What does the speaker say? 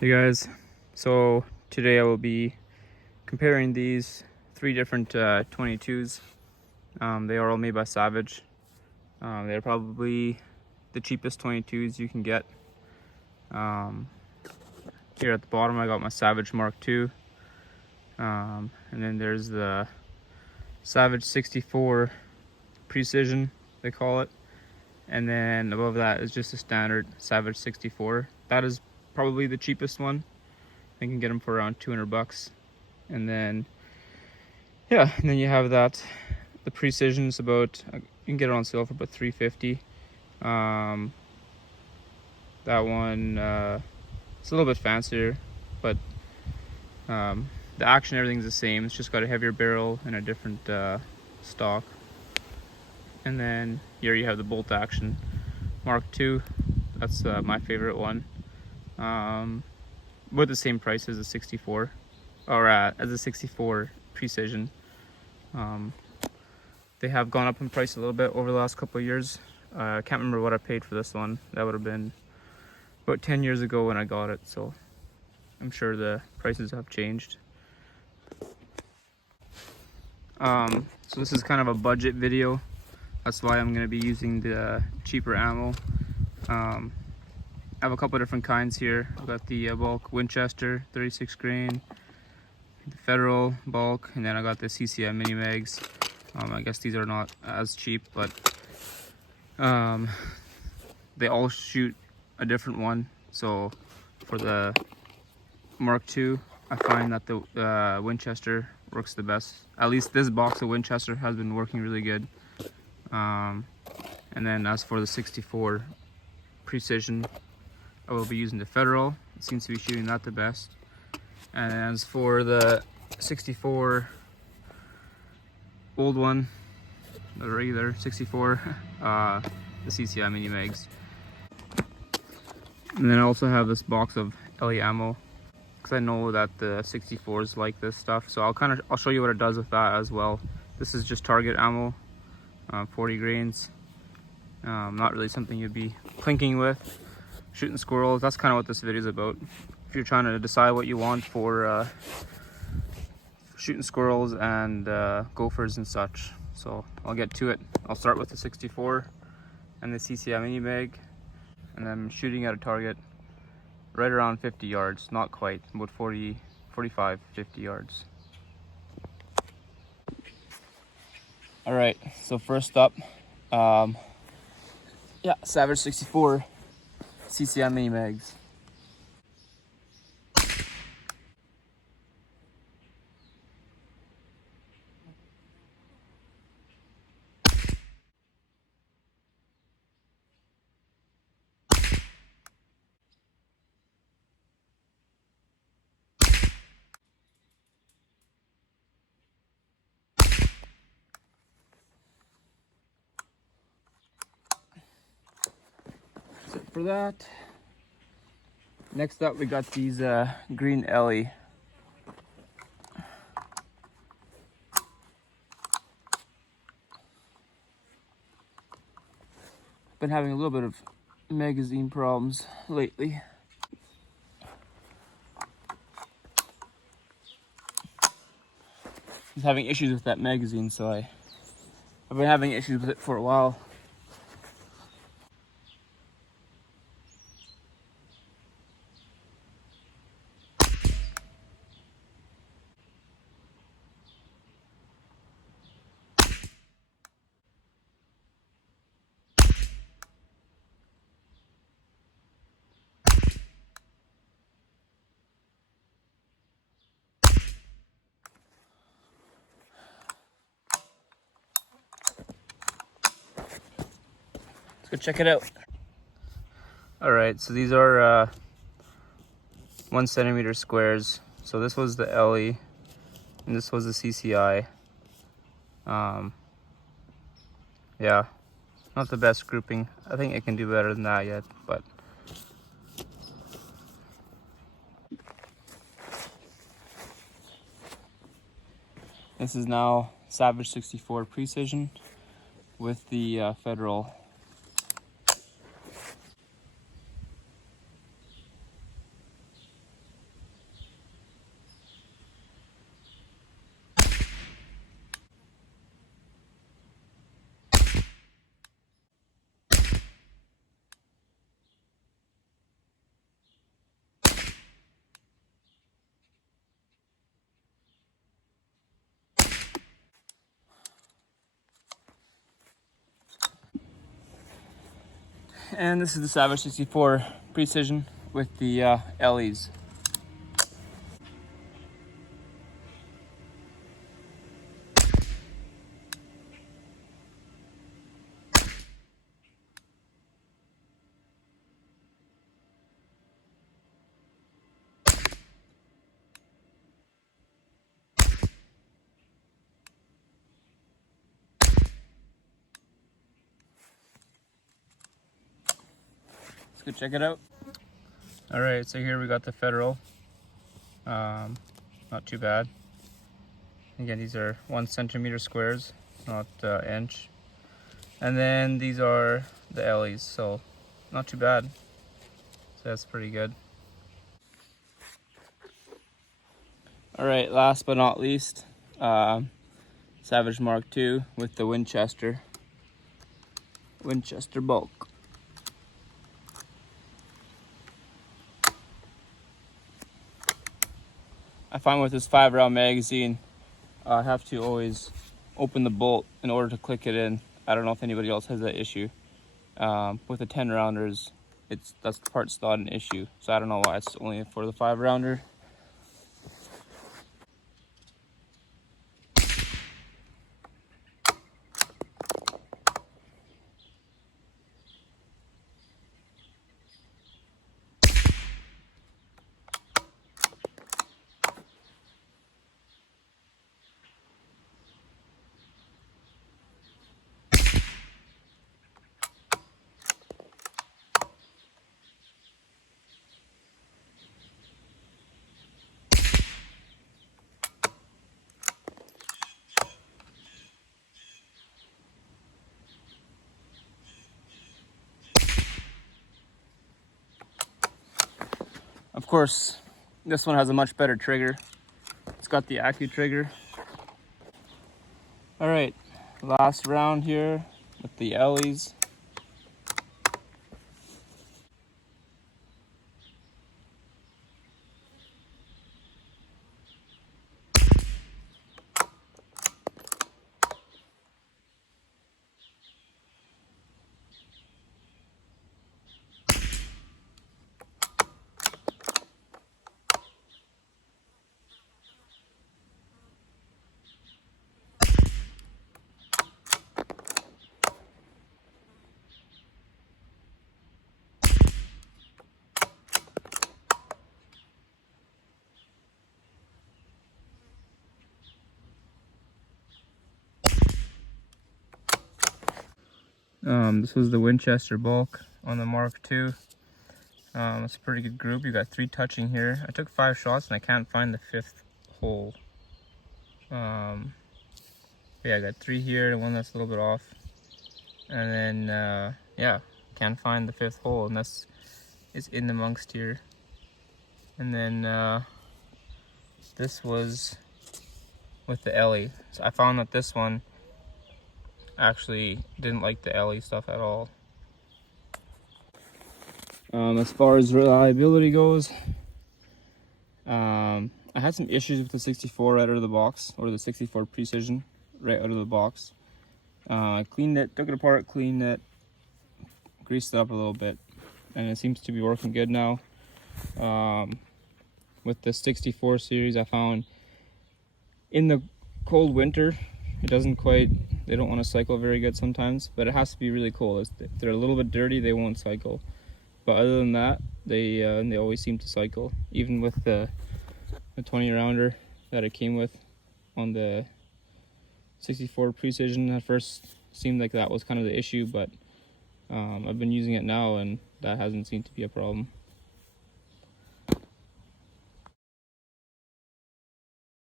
Hey guys, so today I will be comparing these three different 22s. They are all made by Savage. They're probably the cheapest 22s you can get. Here at the bottom I got my Savage Mark II, and then there's the Savage 64 Precision, they call it, and then above that is just a standard Savage 64. That is probably the cheapest one. I can get them for around 200 bucks. And then and then you have that, the Precision's about, you can get it on sale for about 350. That one, it's a little bit fancier, but the action, everything's the same. It's just got a heavier barrel and a different stock. And then here you have the bolt action Mark II. That's my favorite one. About the same price as a 64, or as a 64 Precision. They have gone up in price a little bit over the last couple of years. I can't remember what I paid for this one. That would have been about 10 years ago when I got it, so I'm sure the prices have changed. So this is kind of a budget video. That's why I'm going to be using the cheaper ammo. I have a couple of different kinds here. I've got the bulk Winchester 36 grain, the Federal bulk, and then I got the CCI mini mags. I guess these are not as cheap, but they all shoot a different one. So for the Mark II, I find that the Winchester works the best. At least this box of Winchester has been working really good. And then as for the 64 Precision, I will be using the Federal. It seems to be shooting that the best. And as for the 64 old one, the regular 64, the CCI mini mags. And then I also have this box of LE ammo, because I know that the 64s like this stuff, so I'll show you what it does with that as well. This is just target ammo, 40 grains. Not really something you'd be clinking with, shooting squirrels. That's kind of what this video is about. If you're trying to decide what you want for shooting squirrels and gophers and such. So I'll get to it. I'll start with the 64 and the CCI mini mag, and I'm shooting at a target right around 50 yards, not quite, about 40, 45, 50 yards. All right, so first up, Savage 64 CCI mini mags. So for that, next up we got these green LE. Been having a little bit of magazine problems lately. I was having issues with that magazine, so I've been having issues with it for a while. Let's go check it out. All right, so these are 1 centimeter squares. So this was the LE, and this was the CCI. Yeah, not the best grouping. I think it can do better than that yet, but this is now Savage 64 Precision with the Federal. And this is the Savage 64 Precision with the LEs. Let's go check it out. All right, so here we got the Federal. Not too bad. Again, these are 1 centimeter squares, not inch. And then these are the LEs, so not too bad. So that's pretty good. All right, last but not least, Savage Mark II with the Winchester bulk. I find with this 5-round magazine, I have to always open the bolt in order to click it in. I don't know if anybody else has that issue. With the 10-rounders, that part's not an issue. So I don't know why it's only for the 5-rounder. Of course, this one has a much better trigger. It's got the AccuTrigger. All right, last round here with the LEs. This was the Winchester bulk on the Mark II. It's a pretty good group. You got 3 touching here. I took 5 shots and I can't find the 5th hole. Yeah, I got 3 here, the one that's a little bit off. And then, yeah, can't find the 5th hole, and that's is in amongst here. And then this was with the LE. So I found that this one actually didn't like the LE stuff at all. As far as reliability goes, I had some issues with the 64 right out of the box, or the 64 Precision right out of the box. I cleaned it, took it apart, cleaned it, greased it up a little bit, and it seems to be working good now. With the 64 series, I found in the cold winter, it doesn't quite, they don't want to cycle very good sometimes, but it has to be really cold. If they're a little bit dirty, they won't cycle. But other than that, they always seem to cycle, even with the 20-rounder that it came with on the 64 Precision. At first seemed like that was kind of the issue, but I've been using it now and that hasn't seemed to be a problem.